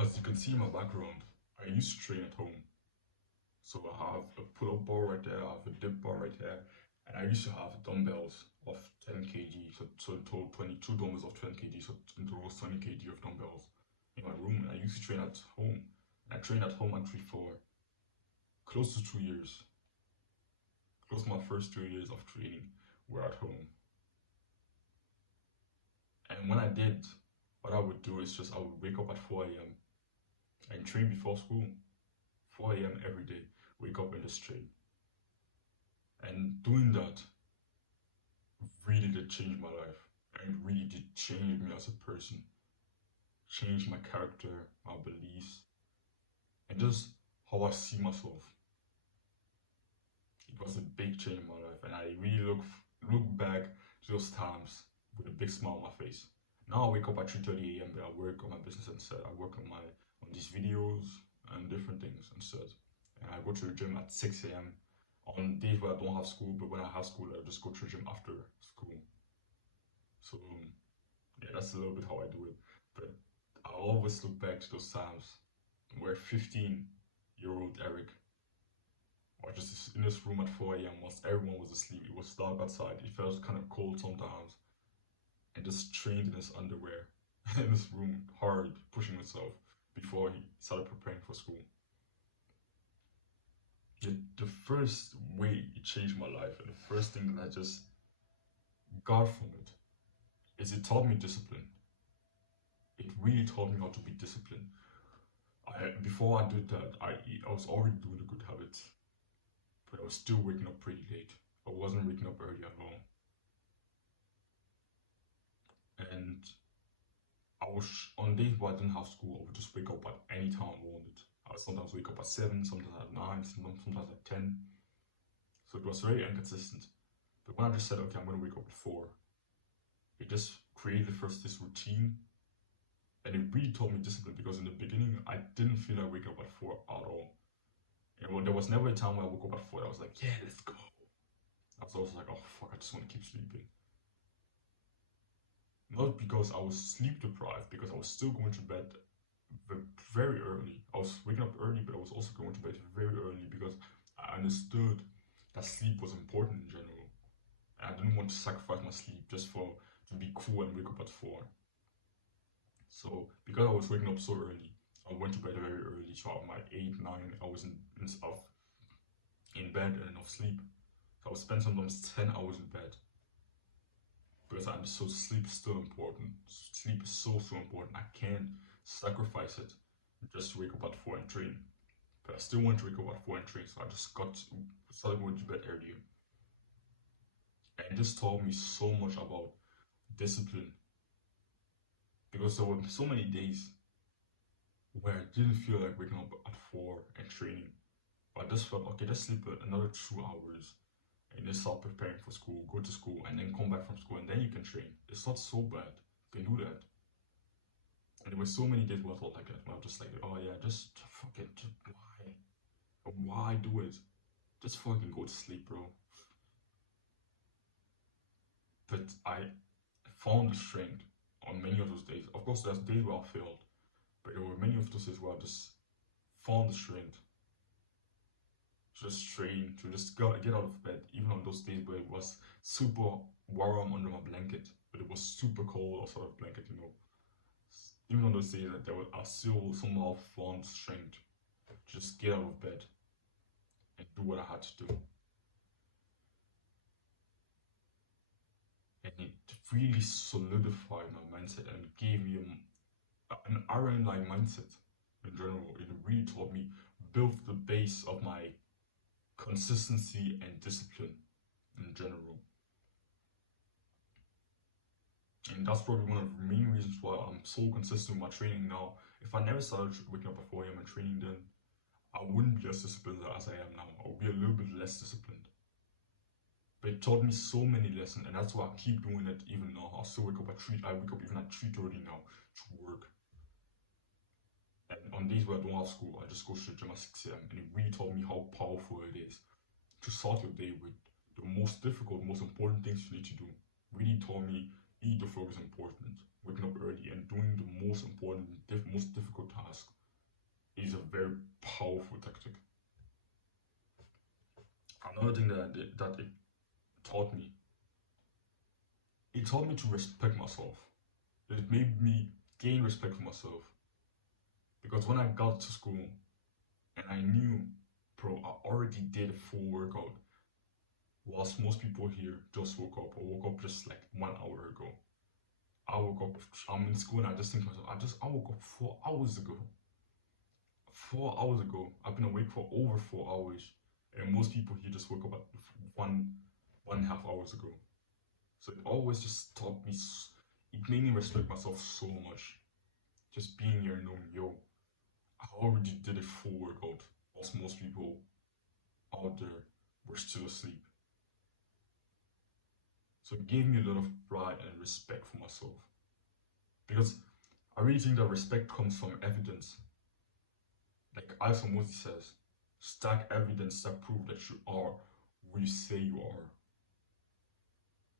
As you can see in my background, I used to train at home. So I have a pull-up bar right there, I have a dip bar right there, and I used to have dumbbells of 10 kg, so in total 22 dumbbells of 10 kg, so in total 20 kg of dumbbells in my room. And I used to train at home. And I trained at home actually for close to 2 years. Close to my first 2 years of training were at home. And when I did, what I would do is just I would wake up at 4 a.m. and train before school. 4 a.m. every day, wake up and just train. And doing that really did change my life. And it really did change me as a person, change my character, my beliefs, and just how I see myself. It was a big change in my life, and I really look back to those times with a big smile on my face. Now I wake up at 3:30 a.m. but I work on my business instead. I work on these videos and different things instead. And I go to the gym at 6 a.m. on days where I don't have school, but when I have school, I just go to the gym after school. So yeah, that's a little bit how I do it. But I always look back to those times where 15-year-old Eric was just in this room at 4 a.m. whilst everyone was asleep. It was dark outside. It felt kind of cold sometimes, and just trained in his underwear in this room hard, pushing himself before he started preparing for school. The first way it changed my life, and the first thing that I just got from it, is it taught me discipline. It really taught me how to be disciplined. Before I did that, I was already doing a good habit, but I was still waking up pretty late. I wasn't waking up early at all. And I was on days where I didn't have school, I would just wake up at any time I wanted. I would sometimes wake up at 7, sometimes at 9, sometimes at 10. So it was very inconsistent. But when I just said, okay, I'm going to wake up at 4, it just created first this routine. And it really taught me discipline, because in the beginning, I didn't feel like waking up at 4 at all. And there was never a time where I woke up at 4 I was like, yeah, let's go. I was always like, oh fuck, I just want to keep sleeping. Not because I was sleep deprived, because I was still going to bed very early. I was waking up early, but I was also going to bed very early because I understood that sleep was important in general. And I didn't want to sacrifice my sleep just to be cool and wake up at 4. So because I was waking up so early, I went to bed very early. So at my 8, 9, I was in bed and enough sleep. So I would spend sometimes 10 hours in bed. Because I understood sleep is still important. Sleep is so important. I can't sacrifice it just to wake up at 4 and train. But I still want to wake up at 4 and train, so I just started going to bed earlier. And this taught me so much about discipline. Because there were so many days where I didn't feel like waking up at 4 and training. But I just felt, okay, just sleep another 2 hours and then start preparing for school, go to school, and then come back from school, and then you can train. It's not so bad. You can do that. And there were so many days where I thought like that, where I was just like, oh yeah, just fuck it, just why? Why do it? Just fucking go to sleep, bro. But I found the strength on many of those days. Of course, there's days where I failed, but there were many of those days where I just found the strength to just train, to just get out of bed, even on those days where it was super warm under my blanket, but it was super cold outside of the blanket, you know. Even on those days that I still somehow found strength to just get out of bed and do what I had to do. And it really solidified my mindset and gave me an iron-like mindset in general. It really taught me, built the base of my consistency and discipline in general. And that's probably one of the main reasons why I'm so consistent with my training now. If I never started waking up at 4 a.m. and training, then I wouldn't be as disciplined as I am now. I would be a little bit less disciplined. But it taught me so many lessons, and that's why I keep doing it even now. I still wake up at 3, I wake up even at 3:30 now to work. And on days where I don't have school, I just go to the gym at 6 a.m. And it really taught me how powerful it is to start your day with the most difficult, most important things you need to do. Really taught me eat the frog is important, waking up early and doing the most important, most difficult task is a very powerful tactic. Another thing that I did, that taught me, it taught me to respect myself. It made me gain respect for myself. Because when I got to school and I knew, bro, I already did a full workout, whilst most people here just woke up or woke up just like 1 hour ago. I woke up, I'm in school and I just think to myself, I woke up 4 hours ago. 4 hours ago. I've been awake for over 4 hours. And most people here just woke up at 1.5 hours ago. So it always just taught me, it made me respect myself so much. Just being here knowing, yo, I already did a full workout, whilst most people out there were still asleep. So it gave me a lot of pride and respect for myself. Because I really think that respect comes from evidence. Like Alison Mosley says, stack evidence that prove that you are who you say you are.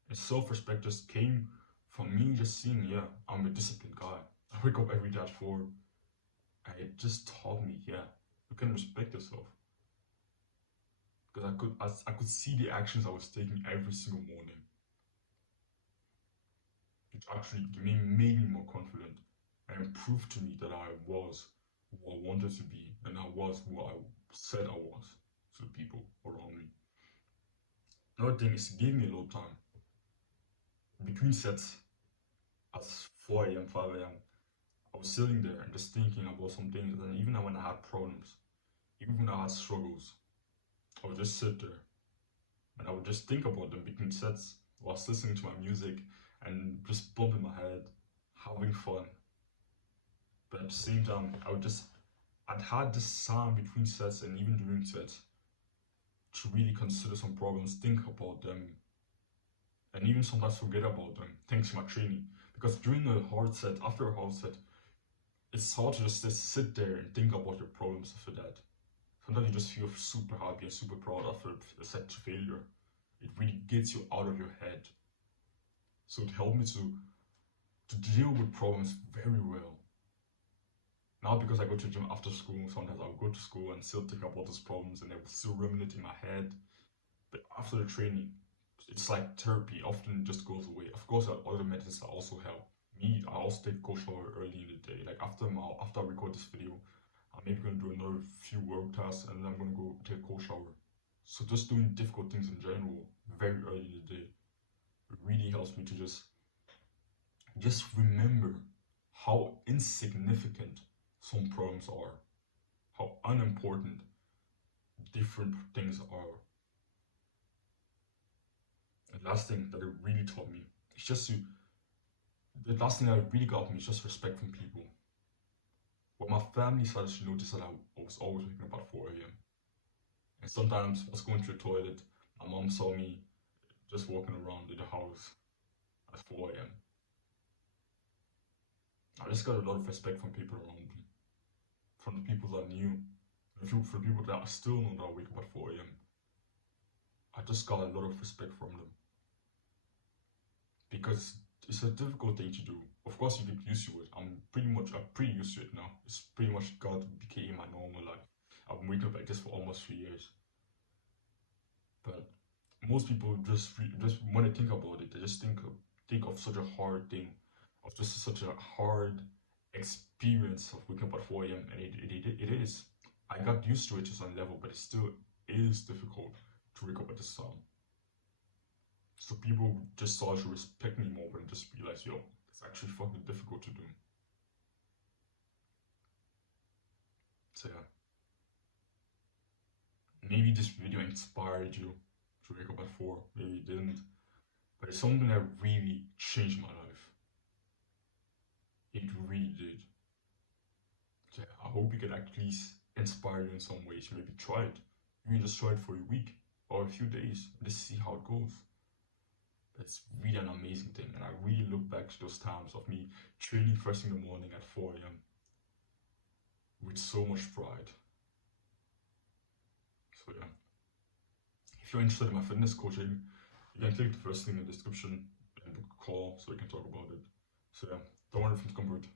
And self-respect just came from me just seeing, yeah, I'm a disciplined guy. I wake up every day at 4. And it just taught me, yeah, you can respect yourself. Because I could see the actions I was taking every single morning. It actually made me more confident and proved to me that I was who I wanted to be and I was who I said I was to the people around me. Another thing is it gave me a lot of time. Between sets at 4 a.m., 5 a.m., I was sitting there and just thinking about some things, and even when I had problems, even when I had struggles, I would just sit there and I would just think about them between sets whilst listening to my music and just bumping my head, having fun. But at the same time, I'd had this time between sets and even during sets to really consider some problems, think about them, and even sometimes forget about them thanks to my training. Because during a hard set, after a hard set, it's hard to just sit there and think about your problems after that. Sometimes you just feel super happy and super proud after a set failure. It really gets you out of your head. So it helped me to deal with problems very well. Now because I go to gym after school, sometimes I'll go to school and still think about those problems and they will still ruminate in my head. But after the training, it's like therapy, often just goes away. Of course, other methods that also help. Me, I also take a cold shower early in the day. Like after I record this video, I'm maybe gonna do another few work tasks and then I'm gonna go take a cold shower. So just doing difficult things in general very early in the day, it really helps me to just remember how insignificant some problems are, how unimportant different things are. The last thing that it really taught me is the last thing that really got me is just respect from people. When my family started to notice that I was always waking up at 4 a.m. And sometimes I was going to the toilet, my mom saw me just walking around in the house at 4 a.m. I just got a lot of respect from people around me, from the people that I knew, for the people that I still know that I wake up at 4 a.m. I just got a lot of respect from them. Because it's a difficult thing to do. Of course, you get used to it. I'm pretty used to it now. It's pretty much became my normal life. I've been waking up like this for almost 3 years. But most people just when they think about it, they just think of such a hard thing, of just such a hard experience of waking up at 4 a.m. and it is. I got used to it to some level, but it still is difficult to wake up at this time. So people just started to respect me more and just realize, yo, it's actually fucking difficult to do. So yeah. Maybe this video inspired you to wake up at 4, maybe it didn't. But it's something that really changed my life. It really did. So yeah, I hope it can at least inspire you in some ways. Maybe try it. You can just try it for a week or a few days and just see how it goes. It's really an amazing thing, and I really look back to those times of me training first thing in the morning at 4 a.m. with so much pride. So yeah, if you're interested in my fitness coaching, you can click the first link in the description and book a call so we can talk about it. So yeah, don't worry if it's convert.